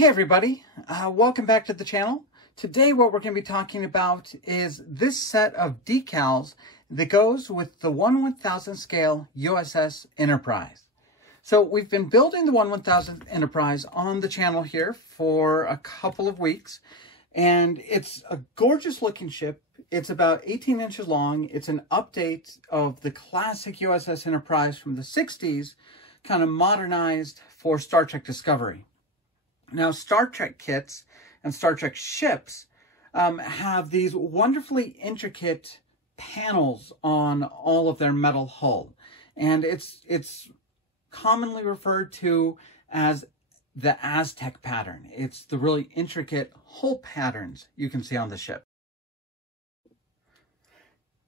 Hey everybody, welcome back to the channel. Today what we're going to be talking about is this set of decals that goes with the 1/1000 scale USS Enterprise. So we've been building the 1/1000 Enterprise on the channel here for a couple of weeks, and it's a gorgeous looking ship. It's about 18 inches long. It's an update of the classic USS Enterprise from the 60s, kind of modernized for Star Trek Discovery. Now, Star Trek kits and Star Trek ships have these wonderfully intricate panels on all of their metal hull. And it's commonly referred to as the Aztec pattern. It's the really intricate hull patterns you can see on the ship.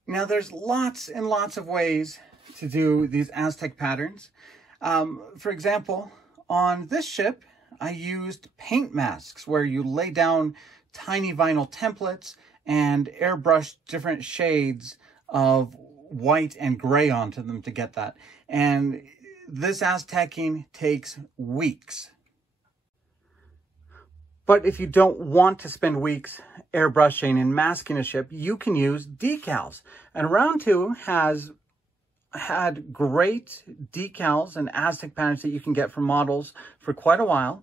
Now, there's lots and lots of ways to do these Aztec patterns. For example, on this ship, I used paint masks where you lay down tiny vinyl templates and airbrush different shades of white and gray onto them to get that. And this Aztecing takes weeks. But if you don't want to spend weeks airbrushing and masking a ship, you can use decals. And Round 2 has had great decals and Aztec patterns that you can get from models for quite a while.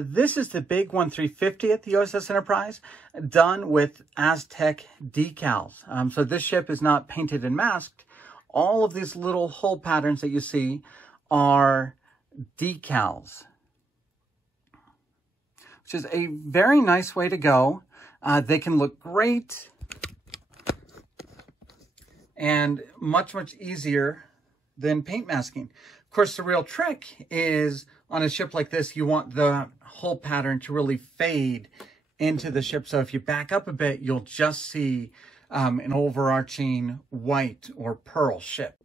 This is the big 1350th USS Enterprise done with Aztec decals. So this ship is not painted and masked. All of these little hull patterns that you see are decals, which is a very nice way to go. They can look great and much easier than paint masking. Of course, the real trick is on a ship like this, you want the hull pattern to really fade into the ship. So if you back up a bit, you'll just see an overarching white or pearl ship.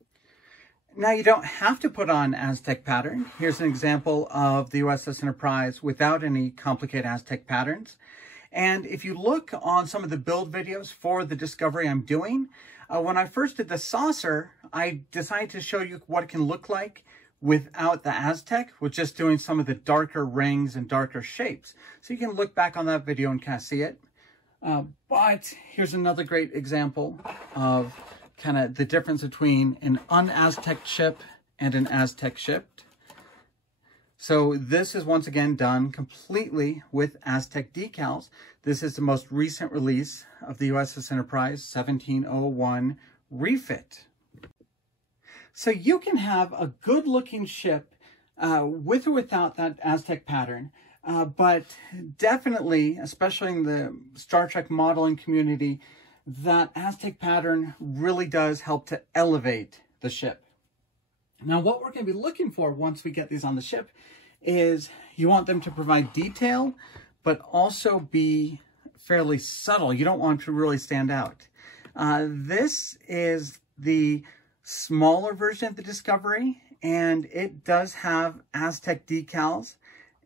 Now, you don't have to put on Aztec pattern. Here's an example of the USS Enterprise without any complicated Aztec patterns. And if you look on some of the build videos for the Discovery I'm doing, when I first did the saucer, I decided to show you what it can look like without the Aztec, with just doing some of the darker rings and darker shapes. So you can look back on that video and kind of see it. But here's another great example of kind of the difference between an un-Aztec ship and an Aztec ship. So this is once again done completely with Aztec decals. This is the most recent release of the USS Enterprise 1701 refit. So you can have a good looking ship with or without that Aztec pattern, but definitely, especially in the Star Trek modeling community, that Aztec pattern really does help to elevate the ship. Now, what we're going to be looking for once we get these on the ship is you want them to provide detail, but also be fairly subtle. You don't want them to really stand out. This is the smaller version of the Discovery, and it does have Aztec decals.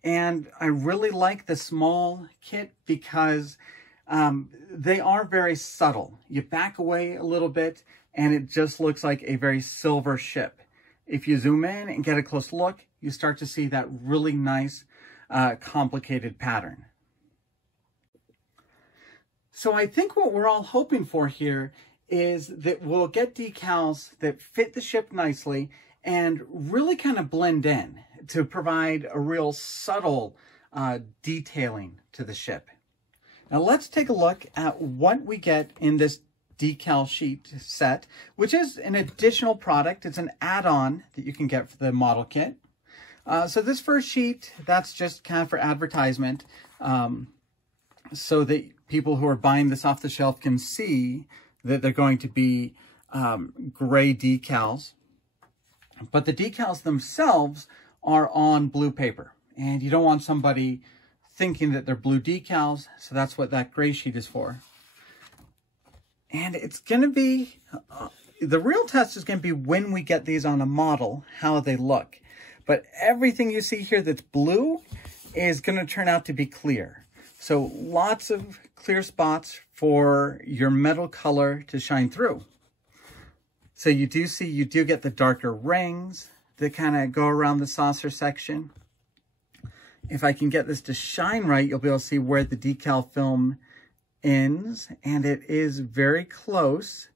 And I really like the small kit because they are very subtle. You back away a little bit, and it just looks like a very silver ship. If you zoom in and get a close look, you start to see that really nice, complicated pattern. So I think what we're all hoping for here is that we'll get decals that fit the ship nicely and really kind of blend in to provide a real subtle detailing to the ship. Now let's take a look at what we get in this decal sheet set, which is an additional product. It's an add-on that you can get for the model kit. So this first sheet, that's just kind of for advertisement, so that people who are buying this off the shelf can see that they're going to be gray decals. But the decals themselves are on blue paper, and you don't want somebody thinking that they're blue decals, so that's what that gray sheet is for. And it's going to be, the real test is going to be when we get these on a model, how they look. But everything you see here that's blue is going to turn out to be clear. So lots of clear spots for your metal color to shine through. So you do get the darker rings that kind of go around the saucer section. If I can get this to shine right, you'll be able to see where the decal film ends, and it is very close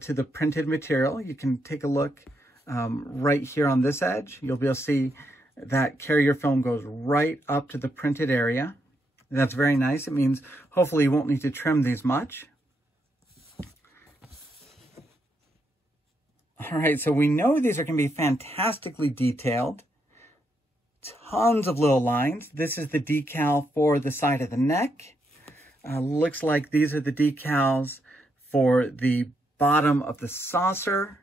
to the printed material. You can take a look right here on this edge. You'll be able to see that carrier film goes right up to the printed area. That's very nice. It means hopefully you won't need to trim these much. All right, so we know these are going to be fantastically detailed. Tons of little lines. This is the decal for the side of the neck. Looks like these are the decals for the bottom of the saucer,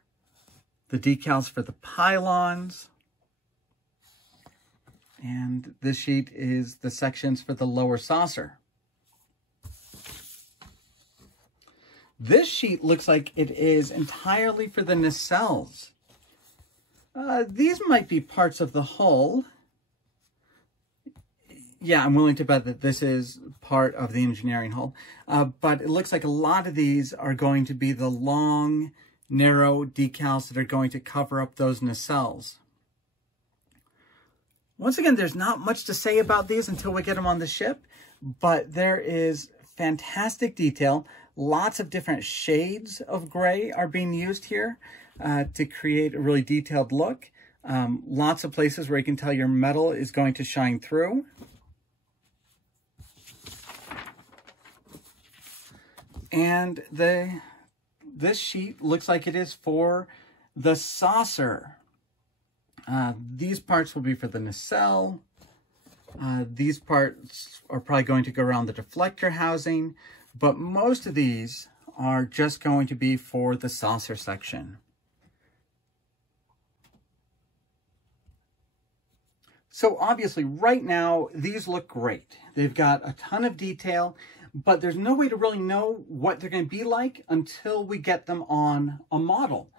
the decals for the pylons, and this sheet is the sections for the lower saucer. This sheet looks like it is entirely for the nacelles. These might be parts of the hull. Yeah, I'm willing to bet that this is part of the engineering hull. But it looks like a lot of these are going to be the long, narrow decals that are going to cover up those nacelles. Once again, there's not much to say about these until we get them on the ship, but there is fantastic detail. Lots of different shades of gray are being used here to create a really detailed look. Lots of places where you can tell your metal is going to shine through. And this sheet looks like it is for the saucer. These parts will be for the nacelle. These parts are probably going to go around the deflector housing, but most of these are just going to be for the saucer section. So obviously right now, these look great. They've got a ton of detail, but there's no way to really know what they're going to be like until we get them on a model.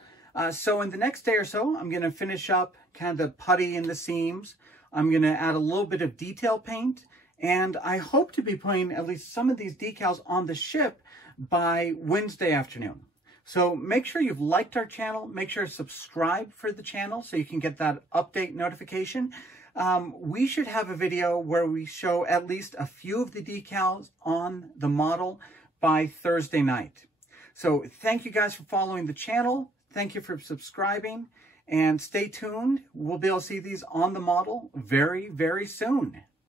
So in the next day or so, I'm going to finish up kind of the putty in the seams. I'm going to add a little bit of detail paint, and I hope to be putting at least some of these decals on the ship by Wednesday afternoon. So make sure you've liked our channel. Make sure to subscribe for the channel so you can get that update notification. We should have a video where we show at least a few of the decals on the model by Thursday night. So thank you guys for following the channel. Thank you for subscribing, and stay tuned. We'll be able to see these on the model very, very soon.